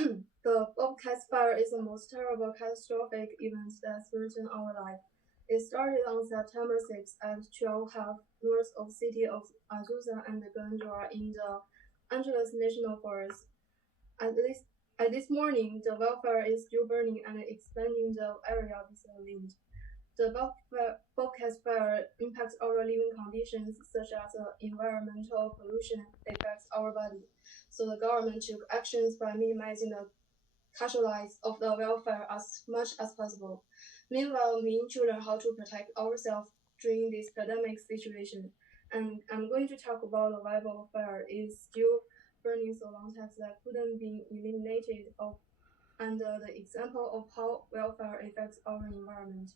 The bobcat fire is the most terrible catastrophic event that's threatened our life. It started on September 6th at 12:30 north of city of Azusa and Glendora in the Angeles National Forest. At least at this morning, the wildfire is still burning and expanding the area with the wind. The bobcat fire impacts our living conditions, such as environmental pollution affects our body. So the government took actions by minimizing the casualties of the wildfire as much as possible. Meanwhile, we need to learn how to protect ourselves during this pandemic situation. And I'm going to talk about the wildfire is still burning so long times that couldn't be eliminated and the example of how wildfire affects our environment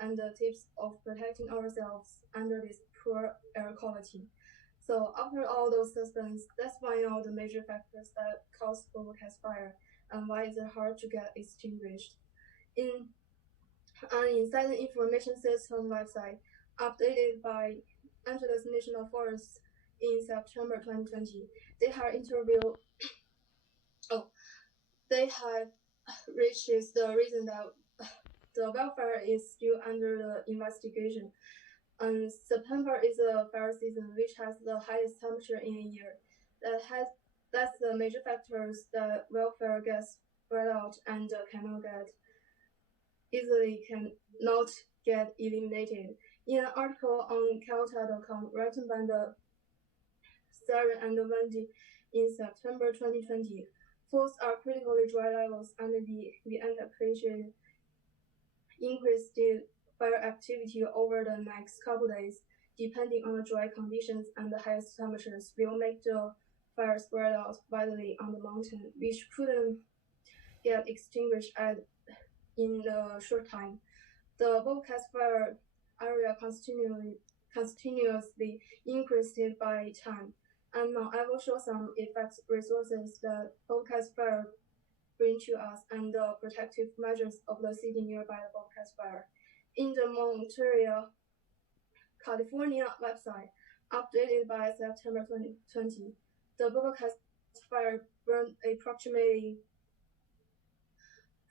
and the tips of protecting ourselves under this poor air quality. So after all those suspense, let's find out the major factors that cause overcast fire and why is it hard to get extinguished. In an Insider Information System website updated by Angeles National Forest in September 2020, they have interviewed oh they have reached the reason that the wildfire is still under the investigation. And September is a fire season which has the highest temperature in a year. That's the major factors that wildfire gets spread out and cannot get eliminated. In an article on Calta.com written by the Sarah and Wendy in September 2020, foods are critically dry levels and the anticipated increased fire activity over the next couple days, depending on the dry conditions and the highest temperatures, will make the fire spread out widely on the mountain, which couldn't get extinguished in a short time. The broadcast fire area continuously increased by time, and now I will show some effects resources that broadcast fire bring to us and the protective measures of the city nearby the broadcast fire. In the Monterey, California website, updated by September 2020, the broadcast fire burned approximately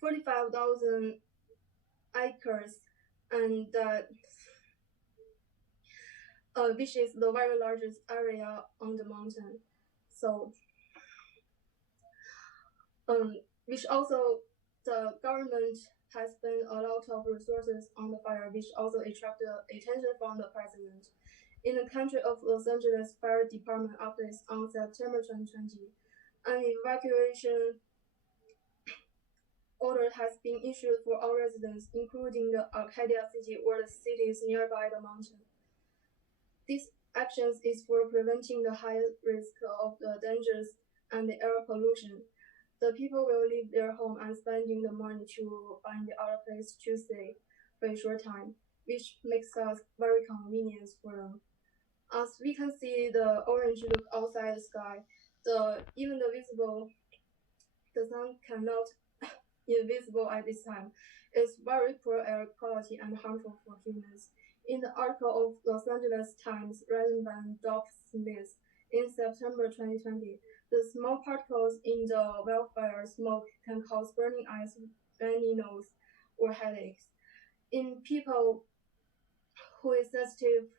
45,000 acres, and that which is the very largest area on the mountain. So, which also the government has spent a lot of resources on the fire, which also attracted attention from the president. In the country of Los Angeles Fire Department updates on September 2020, an evacuation order has been issued for all residents, including the Arcadia city or the cities nearby the mountain. These actions is for preventing the high risk of the dangers and the air pollution. The people will leave their home and spending the money to find other place to stay for a short time, which makes us very convenient for them. As we can see the orange look outside the sky, the sun cannot invisible at this time. It's very poor air quality and harmful for humans. In the article of Los Angeles Times written by Doug Smith in September 2020, the small particles in the wildfire smoke can cause burning eyes, runny nose, or headaches. In people who is sensitive,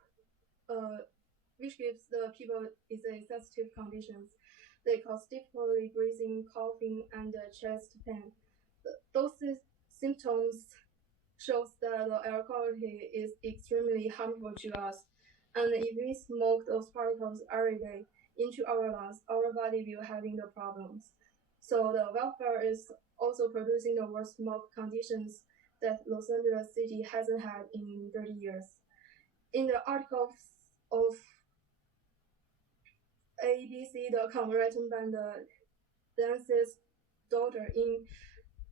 which gives the people is a sensitive conditions, they cause difficulty breathing, coughing, and chest pain. Those symptoms shows that the air quality is extremely harmful to us. And if we smoke those particles every day into our lungs, our body will having the problems. So the wildfire is also producing the worst smoke conditions that Los Angeles City hasn't had in 30 years. In the article of ABC.com written by the dance's daughter in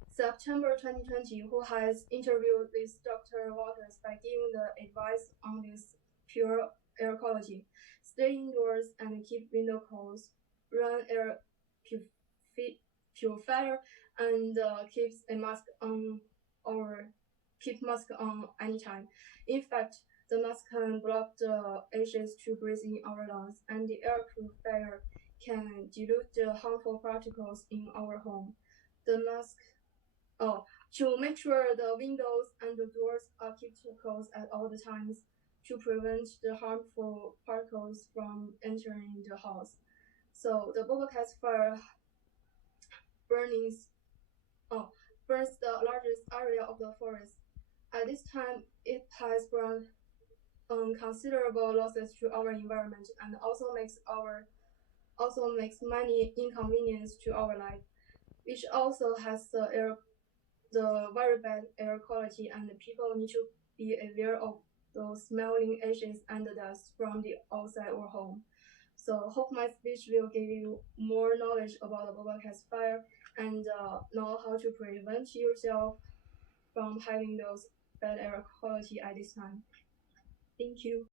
September 2020, who has interviewed with Dr. Waters by giving the advice on this pure air quality. Stay indoors and keep window closed, run air purifier, and keep mask on anytime. In fact, the mask can block the ashes to breathe in our lungs, and the air purifier can dilute the harmful particles in our home. To make sure the windows and the doors are kept closed at all the times to prevent the harmful particles from entering the house. So the bubble fire burnings, burns the largest area of the forest. At this time, it has brought considerable losses to our environment and also makes many inconvenience to our life, which also has the very bad air quality, and people need to be aware of those smelling ashes and dust from the outside or home. So hope my speech will give you more knowledge about the bubble fire and know how to prevent yourself from having those bad air quality at this time. Thank you.